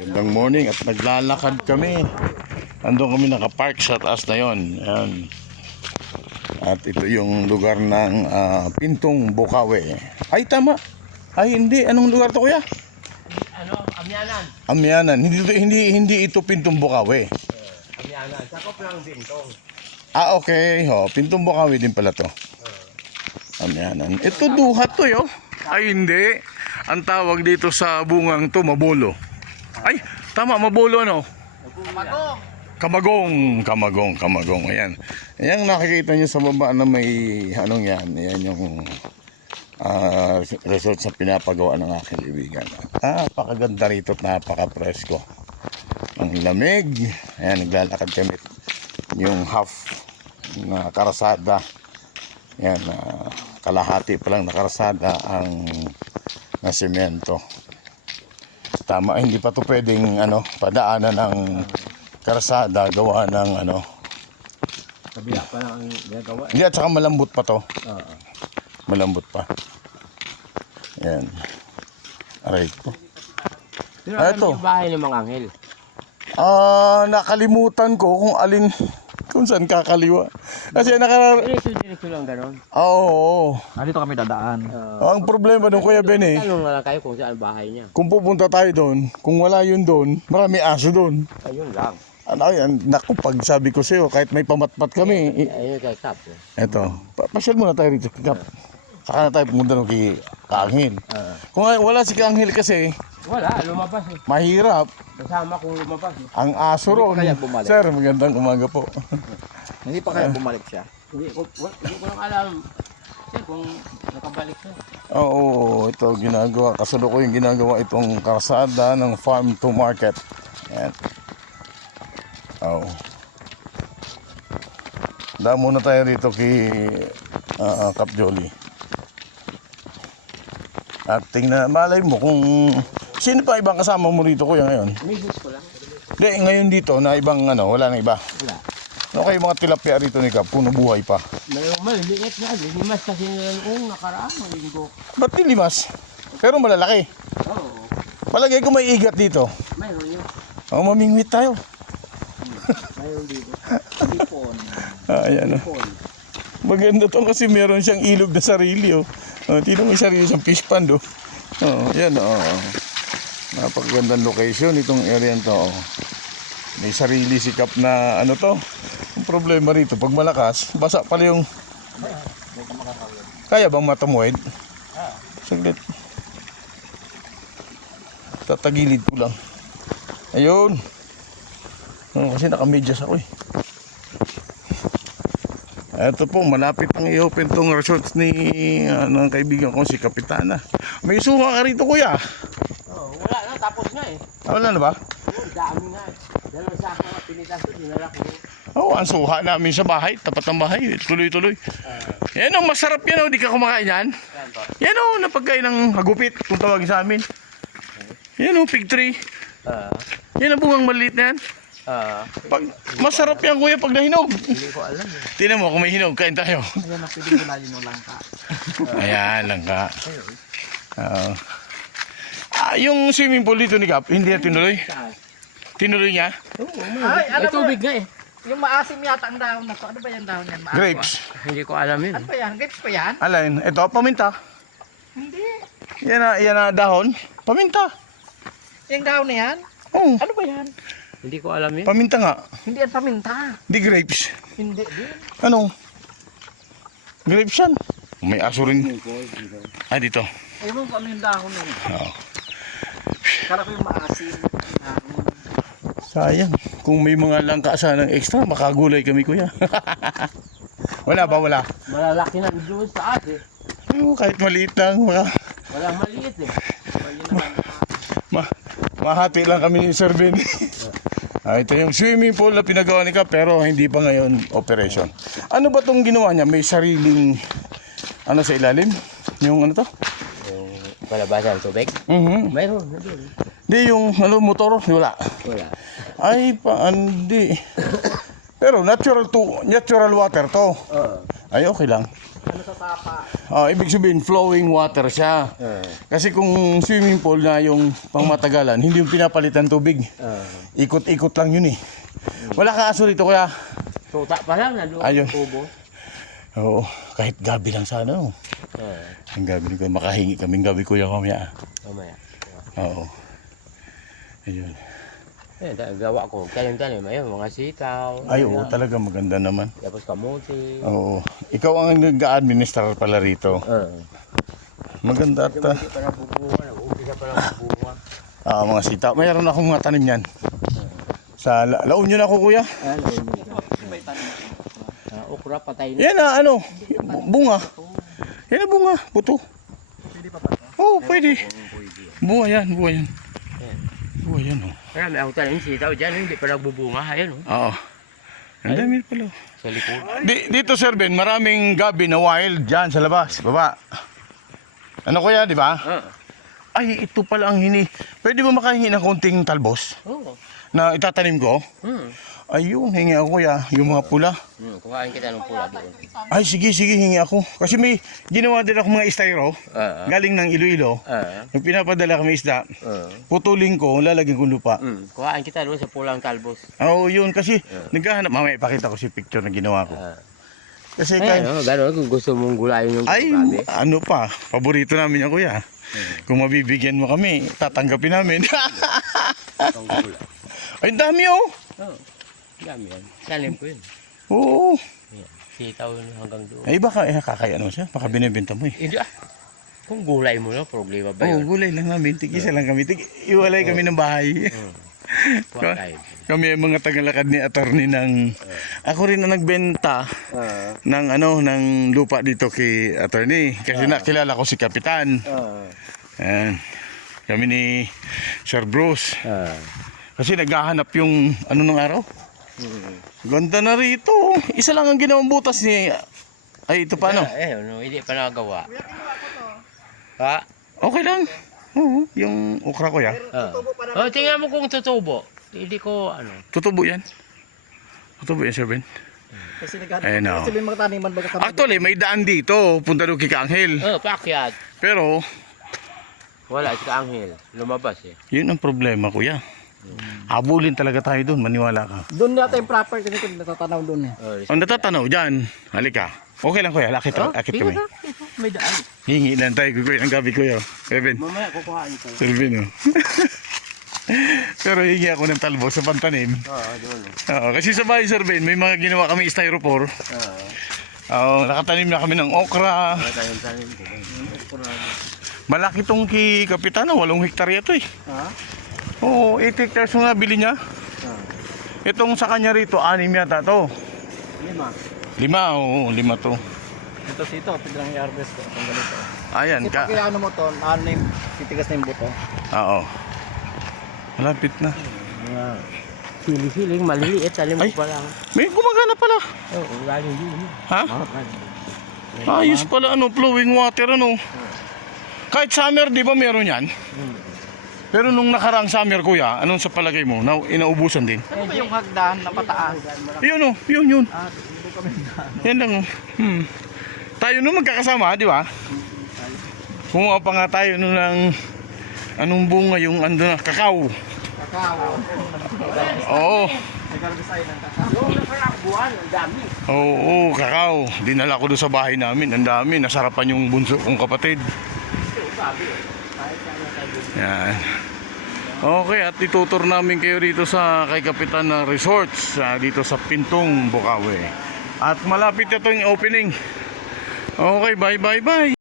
Gandang morning at naglalakad kami. Andun kami nakapark sa taas na yon. Ayan. At ito yung lugar ng Pintong Bukawe. Ay tama. Ay hindi. Anong lugar to kuya? Amyanan. Amyanan. Hindi ito Pintong Bukawe. Amyanan. Sakop lang Pintong. Okay. Pintong Bukawe din pala to. Amyanan. Ito duhat to yo. Ay hindi. Ang tawag dito sa bungang to mabolo. Ay, tama, mabolo ano? Kamagong. Ayan. Ayan nakikita nyo sa baba na may anong yan. Ayan yung resort sa pinapagawa ng aking kaibigan. Napakaganda rito at napaka-presko. Ang lamig. Ayan, naglalakad kami. Yung half na karasada. Ayan, kalahati pa lang na karasada ang na semento. Tama, hindi pa to pwedeng padaanan ng karsada gawa ng Kabila pa lang ang ginagawa. Hindi, at saka malambot pa to. Malambot pa. Yan. Aray ko. Pero Eto. yung bahay ng mga anghel. Nakalimutan ko kung saan kakaliwa. Kasi Diretso lang gano'n. Oo. Dito kami dadaan. Ang problema doon Kuya Ben Tanong na lang kayo kung saan bahay niya. kung pupunta tayo doon, kung wala yun doon, marami aso doon. Ayun lang. Naku, pag sabi ko sa'yo, kahit may pamatpat kami, Ayun kay Kap. eto, pasyal muna tayo rito, Kap. Saka na tayo pumunta ng Kaanghel. Kung wala si Kaanghel kasi, Wala, lumabas eh. mahirap. Kasama kong lumabas eh. Ang aso ron. kaya bumalik? Sir, magandang umaga po. Hindi pa kaya bumalik siya. Hindi ko lang alam. Sir, kung nakabalik siya. Oo, ito ginagawa. Kasalukuyang ginagawa itong karsada ng farm to market. Yan. Oo. Damo na tayo rito kay Kap Jolly. At tingnan, malay mo kung sino pa ibang kasama mo rito kuya ngayon? Misis ko lang. Hindi, ngayon dito na ibang wala na iba. Wala. Okay, mga tilapia rito ni Kap, puno buhay pa. Maliliit na. Lilimas kasi nila noong nakaraan ng linggo. Ba't nilimas? Pero malalaki. Oo. Palagay ko may igat dito. Mayroon yun. Mamingwit tayo. Mayroon dito. Ipon. Ayan. Maganda to kasi meron siyang ilog na sarili. Tingnan mo yung sarili siyang fish pond. Yan. Napakagandang location itong area to. May sarili si Kap na to. Ang problema rito, pag malakas, basa pala yung... Kaya bang matamuid? Saglit. Tatagilid ko lang. Ayun. Kasi nakamedyas ako eh. Ito po, malapit ang i-open tong resort ni ng kaibigan ko si Kapitana. May suha ka rito kuya. Wala na. Tapos nga eh. Wala na ba? Dami nga eh. Dalawang sako nga pinitas ko. Dinala ko. Ang suha namin sa bahay, tapat ng bahay, tuloy-tuloy. Yan ang masarap yan, di ka kumakain yan. Yan o, napagkain ng hagupit, kung tawagin sa amin. Yan o, fig tree. Yan ang bungang maliit na yan. Masarap yan kuya pag nahinog. Hindi ko alam eh. Tingnan mo kung may hinog, kain tayo. Ayan ang piling ko lang yun langka. Ayan, langka. Yung swimming pool dito ni Kap, hindi na tinuloy? Tinuloy niya? Ay, May tubig nga eh. Yung maasim yata ang dahon na to. Ano ba yung dahon yan? Maasim. Grapes. Hindi ko alam yun. Ano ba yan? Grapes pa yan? Alin, ito, paminta. Hindi. Yan na dahon. Paminta. Yung dahon na yan? Oh, Ano ba yan? Hindi ko alam yun. paminta nga. Hindi yan paminta. Di grapes. Hindi din. Ano? Grapes yan. May aso rin. Dito. Ewan ko ano yung dahon na yun. Oo. Kala ko yung maasim. Sayang. Kung may mga langka sanang extra, makagulay kami kuya. Wala ba? Wala. Malalaki na doon sa ate. Kahit maliit lang. Wala maliit eh. Mahati lang kami ni Sir Ben. Ito yung swimming pool na pinagawa ni Kap pero hindi pa ngayon operation. Ano ba tong ginawa niya? May sariling sa ilalim? Yung ano to? Yung palabasan ng tubig? Mayroon. Hindi yung motor, wala. Wala. Ay, hindi. Pero natural water to. Oo. Ay, okay lang. ano sa tapa. Ibig sabihin, flowing water siya. Kasi kung swimming pool na yung pangmatagalan, hindi yung pinapalitan tubig. Ikot-ikot lang yun eh. Wala kang aso rito kuya. Tuta pa lang, nandoon Ayun. ang kubo. Oo, kahit gabi lang sana. Oh. Ang gabi ko, makahingi kaming gabi kuya mamaya. Mamaya. Oo. Ayun. Gawa ko. Talim-talim. Ayun, mga sitaw. Ay, oo, talaga maganda naman. Tapos kamuti. Oo. Ikaw ang nag-administrar pala rito. Maganda at Hindi pa lang bubunga. Nag-umpisa pa lang bubunga. mga sita. Mayroon akong mga tanim yan. Sa La Union ako kuya. Ano? Okra, patay na. Yan na, ano, bunga. Yan na bunga, buto. Pwede pa ba ito? Oo, pwede. Bunga yan, bunga yan. Bunga yan, oh. Kaya may ako talim sitaw dyan. Hindi pa lang bubunga. Ayun, oh. Oo. Ang dami pala. Sa likod. Dito, Sir Ben, maraming gabi na wild dyan sa labas, baba. Ano kuya, di ba? Ay, ito pala ang hini. Pwede ba makahingi ng konting talbos Oo. na itatanim ko? Ayun, hingi ako kuya, yung mga pula. Kuhain kita ng pula doon. Ay, sige, hingi ako. Kasi may ginawa din ako mga styro, galing ng Iloilo. Yung pinapadala kami isda, putulin ko, lalagyan ko lupa. Kuhain kita doon sa pulang talbos. Oo, yun, kasi naghahanap, mamaya ipakita ko si picture na ginawa ko. Kasi Ay, no, gano'n kung gusto mong gulayin yung ay, grabe. ano pa, paborito namin yan kuya. Kung mabibigyan mo kami, tatanggapin namin. Ay, ang dami oh. Oo. Dami yan. Salim ko yun. Oo. Yan. Sitaw yun hanggang doon. Ay, baka kakaya mo siya, baka binibenta mo eh. Hindi Kung gulay mo lang, problema ba Oo, yun? gulay lang namin, tig-isa lang kami, iwalay kami ng bahay. Kuha tayo. Kami ang mga tagalakad ni attorney ng ako rin na nagbenta ng ng lupa dito kay attorney kasi nakilala ko si kapitan. Ayan. Kami ni Sir Bruce. Kasi naghahanap yung nung araw. Ganda na rito. Isa lang ang ginawang butas ni ay ito pa Hindi pa nagawa. Ha? Okay lang. Oo, yung okra ko ya. Tingnan mo kung tutubo. Hindi ko Tutubo yan. Tutubo yan, Sir Ben. Kasi Ayun, naghanap. Kasi may mga taniman baga kami. Actually, may daan dito. Punta doon kay Kanghel. Pakyat. Pero, Wala si Anghel. Lumabas eh. yun ang problema, kuya. Habulin talaga tayo doon, maniwala ka. Doon natin yung proper kasi natatanaw doon eh. Ang natatanaw dyan, halika. Okay lang kuya, akit kami. May daan. Hingi lang tayo, kuya, ng gabi kuya. Seven. Mamaya kukuhain tayo. Seven, oh. Pero hingi ako ng talbos sa pantanim. Doon. Oo, kasi sa bahay, Sir Ben, may mga ginawa kami styrofoam. Nakatanim na kami ng okra. Tanim. Malaki tong kay Kapitano, 8 hektarya to eh. Oo, 8 hectares yung nabili niya. Itong sa kanya rito, 6 yata to. 5, oo, 5 to. Ito sito, pwede lang i-harvest ko. Itong ganito. Ayan Kasi ka. pag ano mo to, ano yung titigas na yung buto. Oo. Malapit na. Sili-siling, maliliit. Talim Ay. ko pa lang. May gumagana pala. Oo, galing yun. Ha? Ayos pala, flowing water, Kahit summer, di ba meron yan? Pero nung nakaraang summer, kuya, anong sa palagay mo? Inaubusan din? Ano ba yung hagdan na pataas? Yun, yun. Hindi kami hagdan. Yan lang, Tayo nung magkakasama, di ba? Kumuha pa nga tayo nung anong bunga yung na, kakao. Kakao. Oo. Nag-harvest tayo ng kakao. Yung nakarang buwan, ang dami. Oo, kakao. Dinala ko doon sa bahay namin. Ang dami. Nasarapan yung bunso kong kapatid. Yan. Okay, at itutur namin kayo dito sa kay Kapitan na Resorts dito sa Pintong, Bukawi. At malapit ito yung opening. Okay, bye.